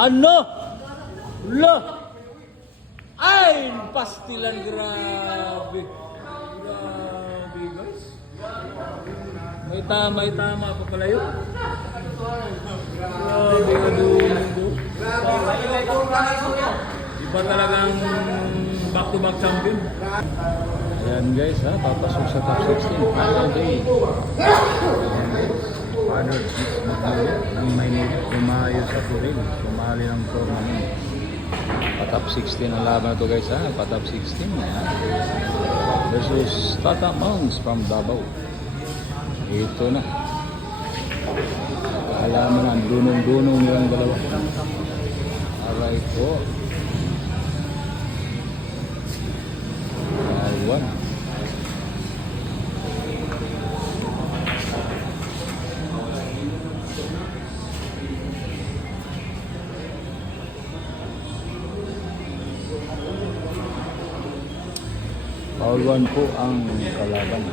Ano? Lo! Ay! Pastilan, grabe. Grabe, guys. May tama pa pala yun. Grabe, adulo. Iba talagang back-to-back champion. Ayan guys, ha, papasok sa top 16. Final day. Father ng Maynila, lumayo sa Turin. Sumali ng tournament. Pa-top 16 ang laban na to guys, ha. Pa-top 16. Ha? Versus Tata Monks from Davao. Ito na. Alam mo na, dunong-dunong nilang dalawa. Alright po. Alwan. Alwan po ang kalaban.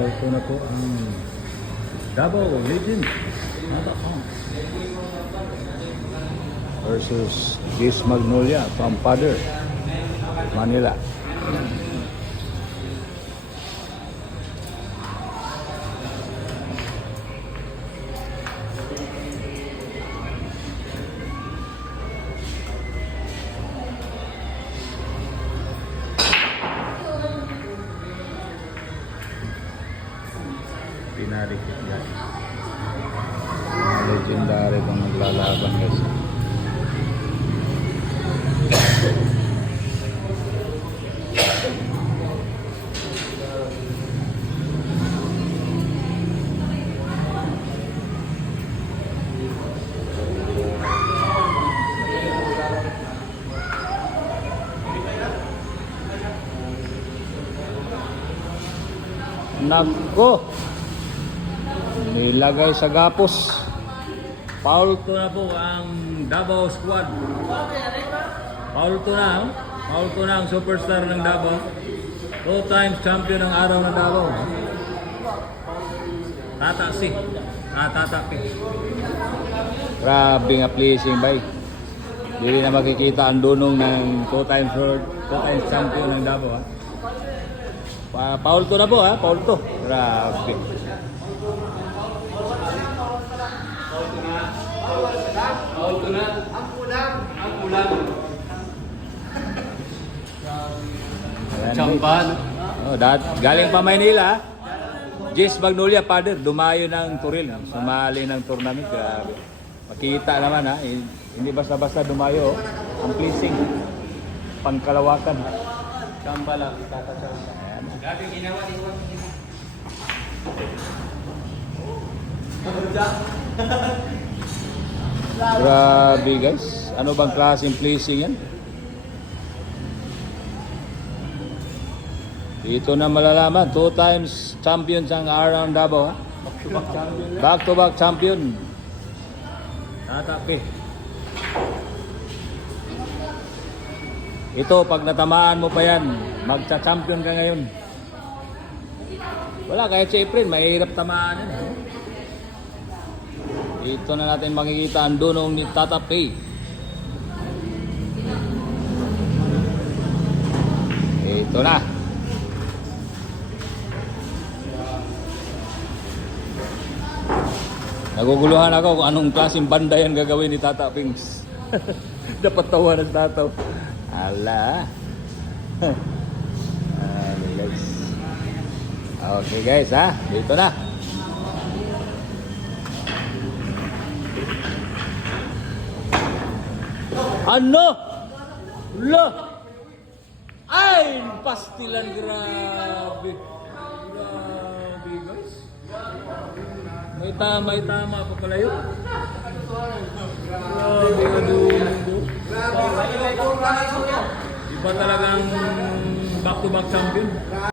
Ito na po ang Davao Legend versus Giz Magnolia from Pader, Manila. Pinarikit guys. Legendary itong naglalaban guys. Nako! Nilagay sa gapos. Foul to na po ang Davao squad. Foul to na ang superstar ng Davao. 2 times champion ng araw ng Davao. Tata P. Grabe nga pleasing bay. Hindi na makikita ang dunong ng 2 times champion ng Davao. Foul to na po ha, foul to. Grabe. Ang kulang. Champan. Oh, galing pa Maynila. Giz Magnolia Pader, dumayo ng Turil. Sumali ng tournament. Grabe. Makita naman ha. Hindi basta-basta dumayo. Ang pleasing. Pangkalawakan. Chamba lang. Tata Chamba. Grabe ginawa ni Juan. Grabe guys. Ano bang klaseng placing yan? Dito na malalaman. 2 times champions ang around Davao. Back to back champion. Tatapi. Ito pag natamaan mo pa yan, magcha-champion ka ngayon. Wala kahit si April, mahirap tamaan yan. Ito na natin makikita ang dunong ni Tata P. Ito na. Naguguluhan ako kung anong klaseng banda yan gagawin ni Tata Pings. Dapat tawa ng tataw. Ala. Guys. Okay guys ha. Dito na. Ano? Lo! Ay! Pastilan, grabe. May tama pa pala yun. Grabe ka doon. Iba talagang back-to-back champion.